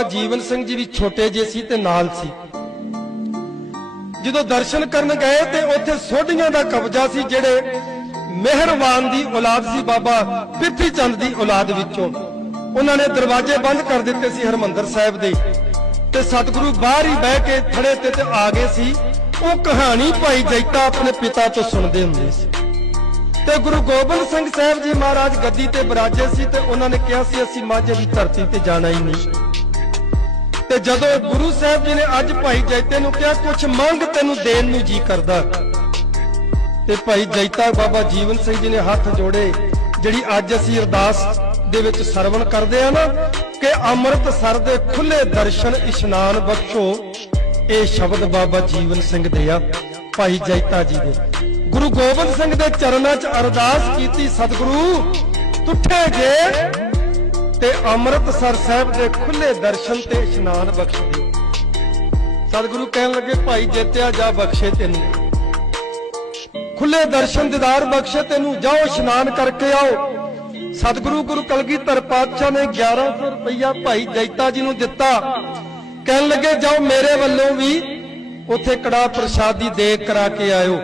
ਜੀਵਨ ਸਿੰਘ ਜੀ ਵੀ ਛੋਟੇ ਜੇ ਸੀ ਤੇ ਨਾਲ ਸੀ। ਜਦੋਂ ਦਰਸ਼ਨ ਕਰਨ ਗਏ ਤੇ ਉੱਥੇ ਸੋਢੀਆਂ ਦਾ ਕਬਜ਼ਾ ਸੀ ਜਿਹੜੇ ਮਿਹਰਬਾਨ ਦੀ ਔਲਾਦ ਸੀ ਬਾਬਾ ਪਿੱਥੀ ਚੰਦ ਦੀ ਔਲਾਦ ਵਿੱਚੋਂ। ਉਹਨਾਂ ਨੇ ਦਰਵਾਜ਼ੇ ਬੰਦ ਕਰ ਦਿੱਤੇ ਸੀ ਹਰਮੰਦਰ ਸਾਹਿਬ ਦੇ। ਤੇ ਸਤਿਗੁਰੂ ਬਾਹਰ ਹੀ ਬਹਿ ਕੇ ਥੜੇ ਤੇ ਤੇ ਆ ਗਏ ਸੀ। ਉਹ ਕਹਾਣੀ ਭਾਈ ਜੈਤਾ ਆਪਣੇ ਪਿਤਾ ਤੋਂ ਸੁਣਦੇ ਹੁੰਦੇ ਸੀ। ਤੇ ਗੁਰੂ ਗੋਬਿੰਦ ਸਿੰਘ ਸਾਹਿਬ ਜੀ ਮਹਾਰਾਜ ਗੱਦੀ ਤੇ ਬਿਰਾਜੇ ਸੀ ਤੇ ਉਹਨਾਂ ਨੇ ਕਿਹਾ ਸੀ, ਅਸੀਂ ਮਾਝੇ ਦੀ ਧਰਤੀ ਤੇ ਜਾਣਾ ਹੀ ਨਹੀਂ। ਤੇ ਜਦੋਂ ਗੁਰੂ ਸਾਹਿਬ ਜੀ ਨੇ ਅੱਜ ਭਾਈ ਜੈਤੇ ਨੂੰ ਕਿਹਾ ਕੁਝ ਮੰਗ ਤੈਨੂੰ ਦੇਣ ਨੂੰ ਜੀ ਕਰਦਾ। ਤੇ ਭਾਈ ਜੈਤਾ ਬਾਬਾ ਜੀਵਨ ਸਿੰਘ ਜੀ ਨੇ ਹੱਥ ਜੋੜੇ, ਜਿਹੜੀ ਅੱਜ ਅਸੀਂ ਅਰਦਾਸ ਦੇ ਵਿੱਚ ਸਰਵਣ ਕਰਦੇ ਆ ਨਾ, ਕਿ ਅੰਮ੍ਰਿਤਸਰ ਦੇ ਖੁੱਲੇ ਦਰਸ਼ਨ ਇਸ਼ਨਾਨ ਬਖਸ਼ੋ, ਇਹ ਸ਼ਬਦ ਬਾਬਾ ਜੀਵਨ ਸਿੰਘ ਦੇ ਆ, ਭਾਈ ਜੈਤਾ ਜੀ ਦੇ। ਗੁਰੂ ਗੋਬਿੰਦ ਸਿੰਘ ਦੇ ਚਰਨਾਂ 'ਚ ਅਰਦਾਸ ਕੀਤੀ, ਸਤਿਗੁਰੂ, ਤੁਠੇ ਜੇ ਤੇ ਅੰਮ੍ਰਿਤਸਰ ਸਾਹਿਬ ਦੇ ਖੁੱਲੇ ਦਰਸ਼ਨ ਤੇ ਇਸ਼ਨਾਨ ਬਖਸ਼ ਸਤਿਗੁਰੂ ਕਹਿਣ ਲੱਗੇ, ਭਾਈ ਜੇਤਿਆ, ਜਾ ਬਖਸ਼ੇ ਤੈਨੂੰ। ਖੁੱਲੇ ਦਰਸ਼ਨ ਦਿਦਾਰ ਬਖਸ਼ੇ ਤੈਨੂੰ। ਜਾਓ ਇਸ਼ਨਾਨ ਕਰਕੇ ਆਓ। ਸਤਿਗੁਰੂ ਗੁਰੂ ਕਲਗੀਧਰ ਪਾਤਸ਼ਾਹ ਨੇ 1100 ਰੁਪਇਆ ਭਾਈ ਜੈਤਾ ਜੀ ਨੂੰ ਦਿੱਤਾ। ਕਹਿਣ ਲੱਗੇ, ਜਾਓ ਮੇਰੇ ਵੱਲੋਂ ਵੀ ਉੱਥੇ ਕੜਾ ਪ੍ਰਸ਼ਾਦੀ ਦੇ ਕਰਾ ਕੇ ਆਇਓ।